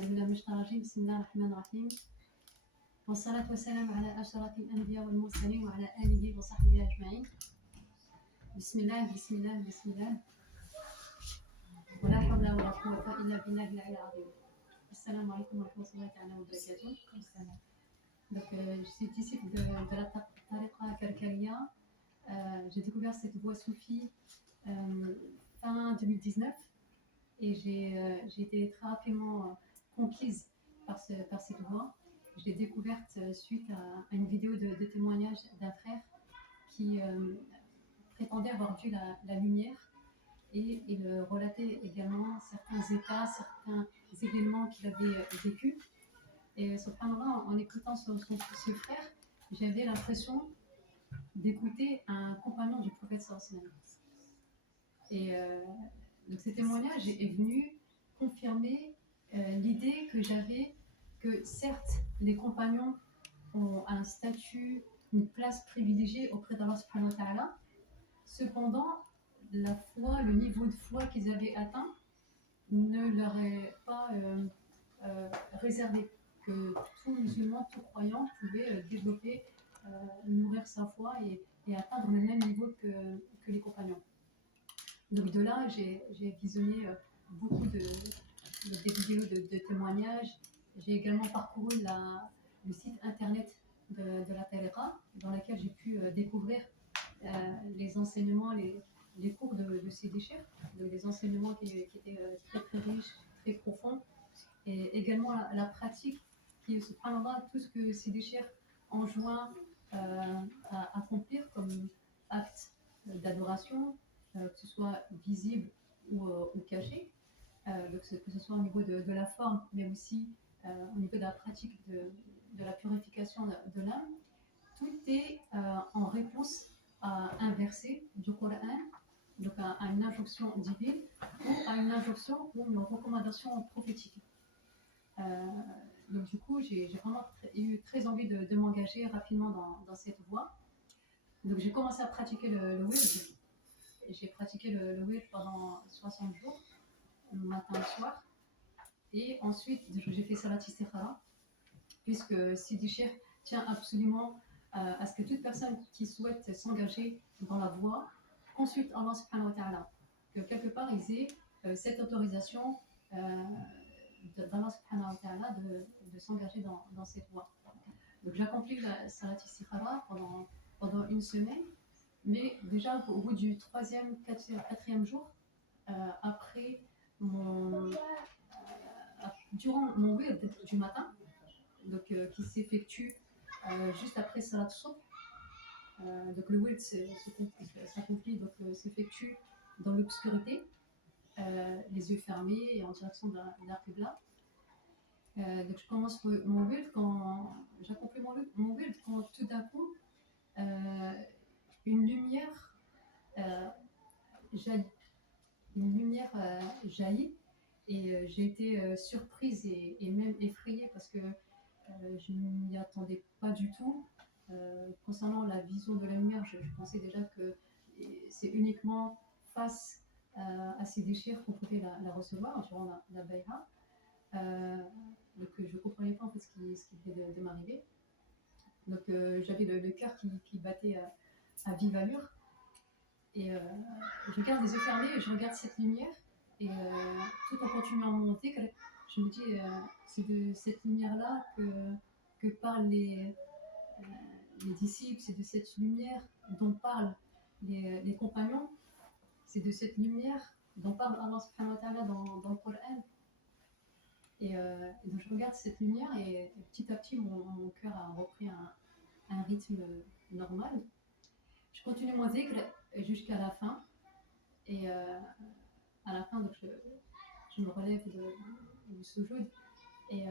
أعوذ بالله من الشيطان الرجيم بسم الله الرحمن الرحيم والصلاة والسلام على أشرف الأنبياء والمرسلين وعلى آله وصحبه أجمعين. بسم الله بسم الله بسم الله ولا حول ولا قوة إلا بالله العلي العظيم. السلام عليكم ورحمة الله تعالى وبركاته. Donc, je suis disciple de la Tariqa Karkaria. J'ai découvert cette voie soufie fin 2019 et j'ai été très rapidement conquise par cette voie. Je l'ai découverte suite à une vidéo de témoignage d'un frère qui prétendait avoir vu la lumière et il relatait également certains états, certains événements qu'il avait vécus. Et subhanallah, en écoutant ce frère, j'avais l'impression d'écouter un compagnon du prophète sallallahu alayhi wa sallam. Et donc ce témoignage est venu confirmer l'idée que j'avais que certes les compagnons ont un statut, une place privilégiée auprès d'Allah subhanahu wa ta'ala, cependant la foi, le niveau de foi qu'ils avaient atteint ne leur est pas réservé, que tout musulman, tout croyant pouvait développer, nourrir sa foi et atteindre le même niveau que les compagnons. Donc de là, j'ai visionné beaucoup des vidéos de témoignages. J'ai également parcouru le site internet de la Tariqa, dans laquelle j'ai pu découvrir les enseignements, les cours de Sidi Cheikh, des enseignements qui étaient très très riches, très profonds, et également la pratique qui, subhanallah, tout ce que Sidi Cheikh enjoint à accomplir comme acte d'adoration, que ce soit visible ou caché, donc que ce soit au niveau de la forme, mais aussi au niveau de la pratique de la purification de l'âme, tout est en réponse à un verset du Coran, donc à une injonction divine ou à une injonction ou une recommandation prophétique. Donc du coup, j'ai vraiment eu très envie de m'engager rapidement dans cette voie. Donc j'ai commencé à pratiquer le wird. J'ai pratiqué le wird pendant 60 jours, matin et soir. Et ensuite, j'ai fait Salat Istikhara, puisque Sidi Cheikh tient absolument à ce que toute personne qui souhaite s'engager dans la voie consulte Allah subhanahu wa ta'ala. Que quelque part, ils aient cette autorisation d'Allah subhanahu wa ta'ala de s'engager dans cette voie. Donc j'accomplis la Salat Istikhara pendant une semaine, mais déjà au bout du 3e, 4e jour, après durant mon wird du matin, donc qui s'effectue juste après Salat Subh, donc le wird s'accomplit, donc s'effectue dans l'obscurité, les yeux fermés et en direction de la Qibla. Donc je commence mon wird j'accomplis mon wird quand tout d'un coup une lumière jaillit. Et j'ai été surprise et même effrayée parce que je ne m'y attendais pas du tout. Concernant la vision de la lumière, je pensais déjà que c'est uniquement face à ces déchires qu'on pouvait la recevoir durant la bay'a. Donc je ne comprenais pas en fait ce qui venait de m'arriver. Donc j'avais le cœur qui battait à vive allure. Et je garde les yeux fermés et je regarde cette lumière. Et tout en continuant à monter, je me dis c'est de cette lumière-là que parlent les disciples, c'est de cette lumière dont parlent les compagnons, c'est de cette lumière dont parle Allah subhanahu wa ta'ala dans le Coran. Et donc je regarde cette lumière et petit à petit mon cœur a repris un rythme normal. Je continue mon zikr jusqu'à la fin. Et à la fin, donc je me relève du sujoud et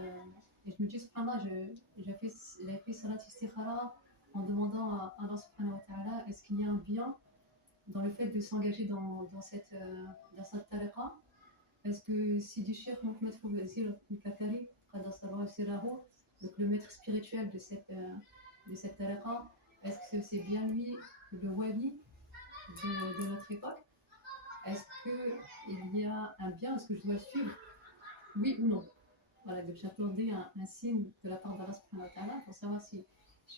je me dis subhanallah, j'avais fait salat istikhara en demandant à Allah subhanahu wa ta'ala est-ce qu'il y a un bien dans le fait de s'engager dans cette tariqa. Est-ce que Sidi Cheikh Mohamed Fawzi al-Kakari, donc le maître spirituel de cette tariqa, est-ce que c'est bien lui le wali de notre époque? Est-ce qu'il y a un bien? Est-ce que je dois le suivre? Oui ou non? voilà, donc j'attendais un signe de la part d'Allah subhanahu wa ta'ala pour savoir si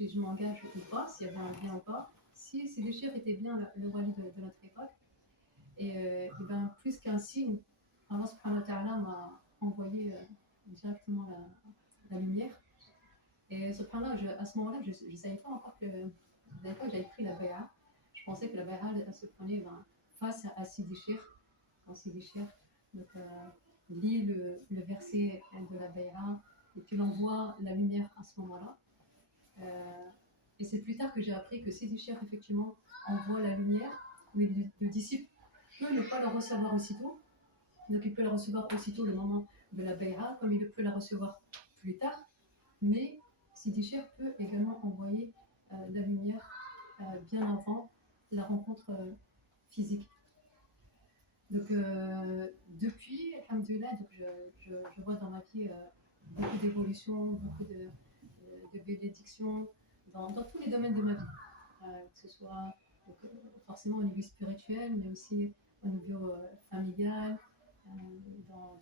je m'engage ou pas, s'il y avait un bien ou pas, si Sidi Cheikh était bien le wali de notre époque. Et ben, plus qu'un signe, Allah subhanahu wa ta'ala m'a envoyé directement la lumière. Et subhanallah, à ce moment-là, je ne savais pas encore que j'avais pris la bay'a. Je pensais que la bay'a elle se prenait face à Sidi Cheikh, quand Sidi Cheikh donc, lit le verset de la bay'a et puis l'envoie la lumière à ce moment-là. Et c'est plus tard que j'ai appris que Sidi Cheikh effectivement envoie la lumière, mais le disciple peut ne pas la recevoir aussitôt. Donc il peut la recevoir aussitôt le moment de la bay'a, comme il peut la recevoir plus tard. Mais Sidi Cheikh peut également envoyer la lumière bien avant la rencontre physique. Donc depuis, alhamdoulilah, donc je vois dans ma vie beaucoup d'évolutions, beaucoup de bénédictions dans tous les domaines de ma vie, que ce soit donc, forcément au niveau spirituel, mais aussi au niveau familial,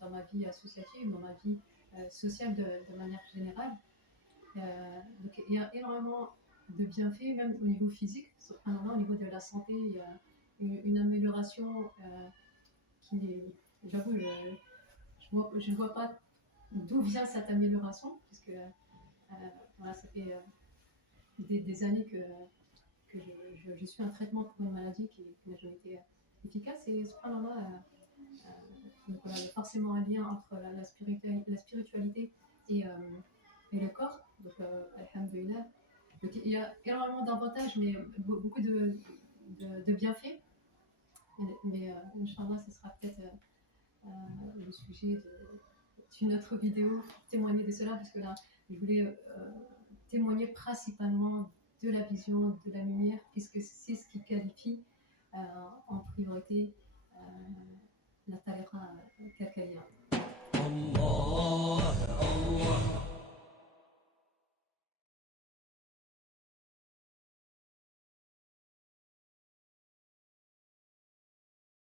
dans ma vie associative, dans ma vie sociale de manière générale. Donc il y a énormément de bienfaits, même au niveau physique. Au niveau de la santé, il y a une amélioration qui est, j'avoue, je ne vois pas d'où vient cette amélioration, puisque voilà, ça fait des années que je suis un traitement pour une maladie qui n'a jamais été efficace. Et subhanallah, donc voilà, il y a forcément un lien entre la spiritualité et le corps. Donc, alhamdoulilah. Donc, il y a énormément d'avantages, mais beaucoup de bienfaits. Mais Inch'Allah, ce sera peut-être le sujet d'une autre vidéo pour témoigner de cela, parce que là, je voulais témoigner principalement de la vision, de la lumière, puisque c'est ce qui qualifie en priorité la tariqa kalkalia.